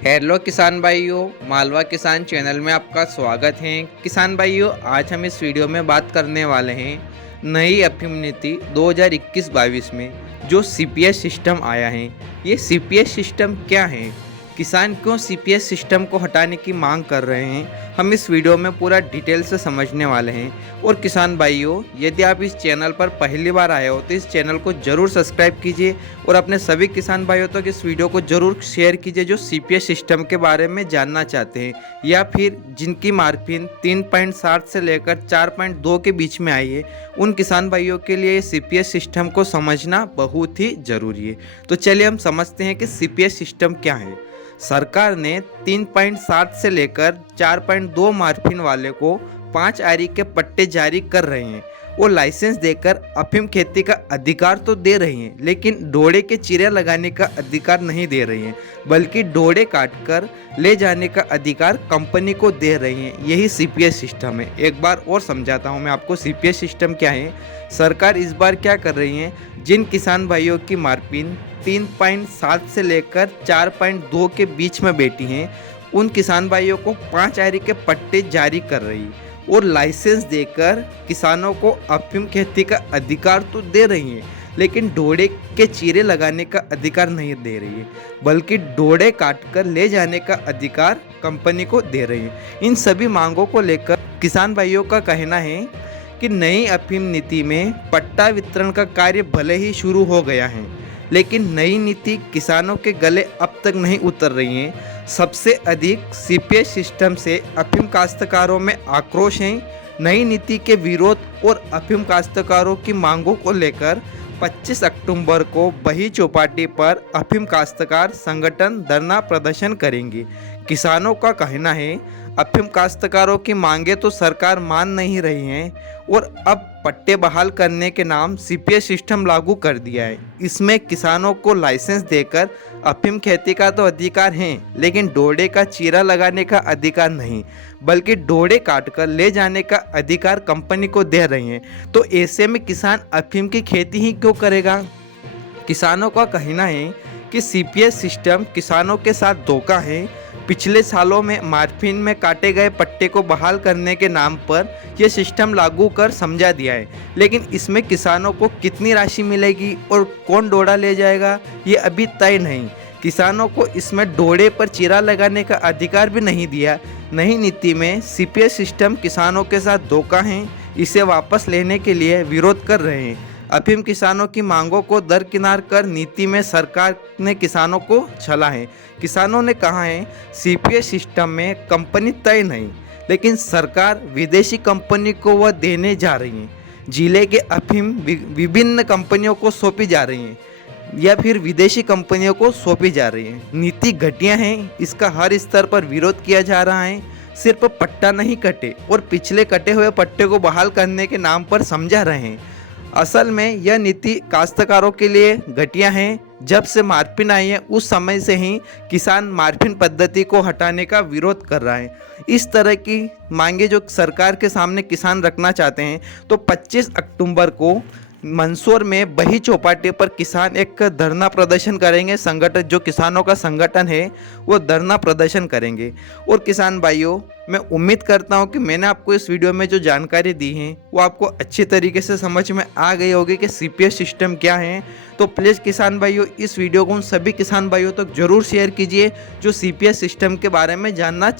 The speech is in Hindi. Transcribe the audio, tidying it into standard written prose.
हेलो किसान भाइयों, मालवा किसान चैनल में आपका स्वागत है। किसान भाइयों, आज हम इस वीडियो में बात करने वाले हैं नई अफीम नीति 2021-22 में जो सीपीएस सिस्टम आया है। ये सीपीएस सिस्टम क्या है, किसान क्यों सीपीएस सिस्टम को हटाने की मांग कर रहे हैं, हम इस वीडियो में पूरा डिटेल से समझने वाले हैं। और किसान भाइयों, यदि आप इस चैनल पर पहली बार आए हो तो इस चैनल को जरूर सब्सक्राइब कीजिए और अपने सभी किसान भाइयों तक इस वीडियो को जरूर शेयर कीजिए जो सीपीएस सिस्टम के बारे में जानना चाहते हैं या फिर जिनकी मार्जिन 3.7 से लेकर 4.2 के बीच में आई है। उन किसान भाइयों के लिए सीपीएस सिस्टम को समझना बहुत ही जरूरी है। तो चलिए हम समझते हैं कि सीपीएस सिस्टम क्या है। सरकार ने 3.7 से लेकर 4.2 मार्जिन वाले को 5 आरी के पट्टे जारी कर रहे हैं। वो लाइसेंस देकर अफीम खेती का अधिकार तो दे रही हैं, लेकिन डोडे के चिरे लगाने का अधिकार नहीं दे रही हैं, बल्कि डोडे काटकर ले जाने का अधिकार कंपनी को दे रही हैं। यही सीपीएस सिस्टम है। एक बार और समझाता हूँ मैं आपको सीपीएस सिस्टम क्या है। सरकार इस बार क्या कर रही है, जिन किसान भाइयों की मार्जिन 3.7 से लेकर 4.2 के बीच में बैठी हैं, उन किसान भाइयों को 5 आरी के पट्टे जारी कर रही है और लाइसेंस देकर किसानों को अफीम खेती का अधिकार तो दे रही है, लेकिन डोडे के चीरे लगाने का अधिकार नहीं दे रही है, बल्कि डोडे काटकर ले जाने का अधिकार कंपनी को दे रही है। इन सभी मांगों को लेकर किसान भाइयों का कहना है कि नई अफीम नीति में पट्टा वितरण का कार्य भले ही शुरू हो गया है, लेकिन नई नीति किसानों के गले अब तक नहीं उतर रही है। सबसे अधिक सीपीएस सिस्टम से अफीम काश्तकारों में आक्रोश है। नई नीति के विरोध और अफीम काश्तकारों की मांगों को लेकर 25 अक्टूबर को बही चौपाटी पर अफीम काश्तकार संगठन धरना प्रदर्शन करेंगे। किसानों का कहना है अफीम काश्तकारों की मांगे तो सरकार मान नहीं रही है और अब पट्टे बहाल करने के नाम सीपीएस सिस्टम लागू कर दिया है। इसमें किसानों को लाइसेंस देकर अफीम खेती का तो अधिकार है, लेकिन डोडे का चीरा लगाने का अधिकार नहीं, बल्कि डोडे काटकर ले जाने का अधिकार कंपनी को दे रही हैं। तो ऐसे में किसान अफीम की खेती ही क्यों करेगा। किसानों का कहना है कि सीपीएस सिस्टम किसानों के साथ धोखा है। पिछले सालों में मार्जिन में काटे गए पट्टे को बहाल करने के नाम पर यह सिस्टम लागू कर समझा दिया है, लेकिन इसमें किसानों को कितनी राशि मिलेगी और कौन डोडा ले जाएगा ये अभी तय नहीं। किसानों को इसमें डोडे पर चीरा लगाने का अधिकार भी नहीं दिया। नई नीति में सीपीएस सिस्टम किसानों के साथ धोखा है, इसे वापस लेने के लिए विरोध कर रहे हैं। अफीम किसानों की मांगों को दरकिनार कर नीति में सरकार ने किसानों को छला है। किसानों ने कहा है सीपीएस सिस्टम में कंपनी तय नहीं, लेकिन सरकार विदेशी कंपनी को वह देने जा रही है। जिले के अफीम विभिन्न कंपनियों को सौंपी जा रही है या फिर विदेशी कंपनियों को सौंपी जा रही है। नीति घटिया है, इसका हर स्तर पर विरोध किया जा रहा है। सिर्फ पट्टा नहीं कटे और पिछले कटे हुए पट्टे को बहाल करने के नाम पर समझा रहे हैं। असल में यह नीति काश्तकारों के लिए घटिया है। जब से मार्जिन आई है उस समय से ही किसान मार्जिन पद्धति को हटाने का विरोध कर रहा है। इस तरह की मांगे जो सरकार के सामने किसान रखना चाहते हैं, तो 25 अक्टूबर को मंदसौर में बही चौपाटी पर किसान एक धरना प्रदर्शन करेंगे। संगठन जो किसानों का संगठन है वो धरना प्रदर्शन करेंगे। और किसान भाइयों, मैं उम्मीद करता हूं कि मैंने आपको इस वीडियो में जो जानकारी दी है वो आपको अच्छी तरीके से समझ में आ गई होगी कि सीपीएस सिस्टम क्या है। तो प्लीज़ किसान भाइयों, इस वीडियो को उन सभी किसान भाइयों तक जरूर शेयर कीजिए जो सीपीएस सिस्टम के बारे में जानना